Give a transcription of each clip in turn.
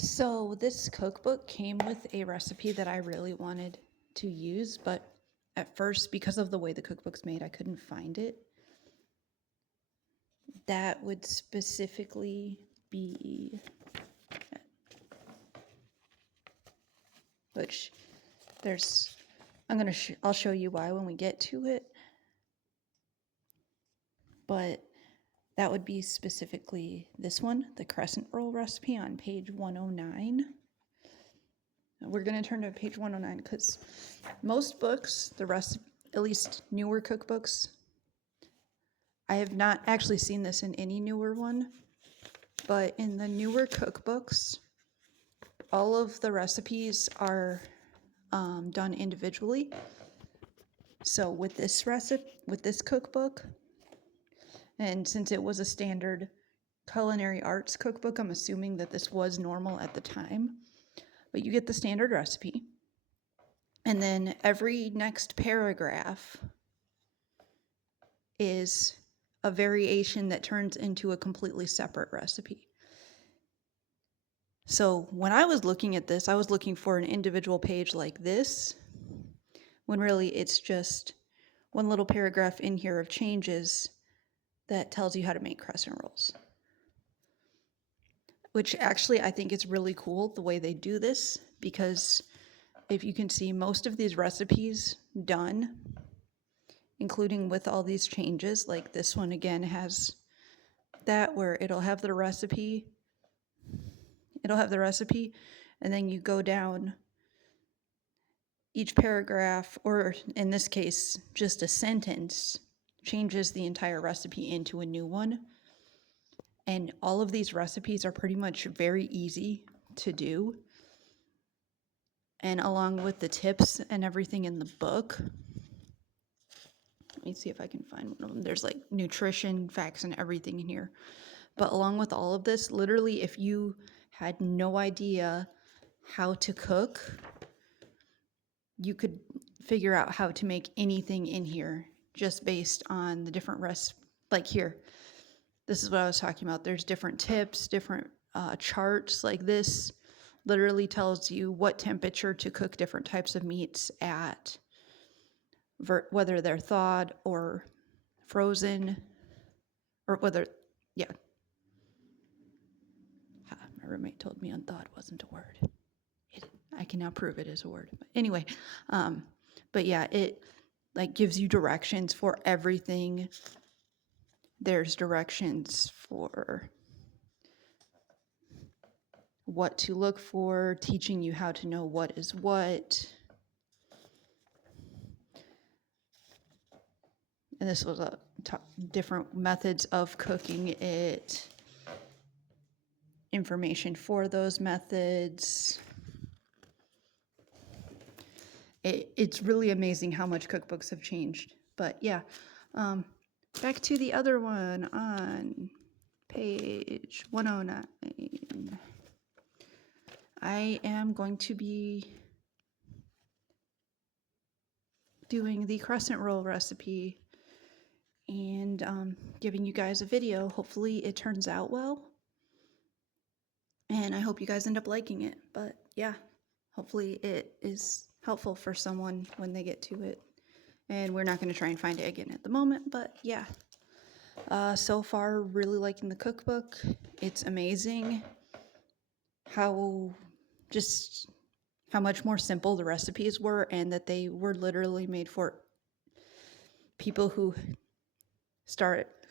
So this cookbook came with a recipe that I really wanted to use, but at first, because of the way the cookbook's made, I couldn't find it. That would specifically be, which there's, I'll show you why when we get to it, but that would be specifically this one, the crescent roll recipe on page 109. We're going to turn to page 109 because most books, the rest, at least newer cookbooks, I have not actually seen this in any newer one, but in the newer cookbooks, all of the recipes are done individually. So with this cookbook, and since it was a standard culinary arts cookbook, I'm assuming that this was normal at the time, but you get the standard recipe. And then every next paragraph is a variation that turns into a completely separate recipe. So when I was looking at this, I was looking for an individual page like this, when really it's just one little paragraph in here of changes that tells you how to make crescent rolls. Which actually I think is really cool the way they do this, because if you can see most of these recipes done, including with all these changes, like this one again has that where it'll have the recipe, and then you go down each paragraph, or in this case, just a sentence, changes the entire recipe into a new one. And all of these recipes are pretty much very easy to do. And along with the tips and everything in the book, let me see if I can find one of them. There's like nutrition facts and everything in here. But along with all of this, literally, if you had no idea how to cook, you could figure out how to make anything in here just based on the different recipes. Like here, this is what I was talking about. There's different tips, different charts. Like this literally tells you what temperature to cook different types of meats at, whether they're thawed or frozen, or whether, yeah. My roommate told me unthawed wasn't a word. I can now prove it is a word. But anyway, but yeah, it like gives you directions for everything. There's directions for what to look for, teaching you how to know what is what. And this was different methods of cooking it, information for those methods. It's really amazing how much cookbooks have changed. But yeah, back to the other one on page 109. I am going to be doing the crescent roll recipe and giving you guys a video. Hopefully it turns out well. And I hope you guys end up liking it. But yeah, hopefully it is helpful for someone when they get to it. And we're not going to try and find it again at the moment, but yeah. So far, really liking the cookbook. It's amazing how much more simple the recipes were, and that they were literally made for people who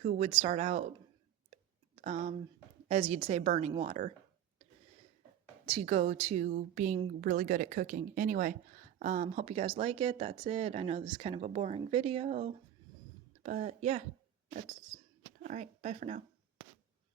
would start out, as you'd say, burning water, to go to being really good at cooking. Anyway, hope you guys like it. That's it. I know this is kind of a boring video, but yeah, that's all right. Bye for now.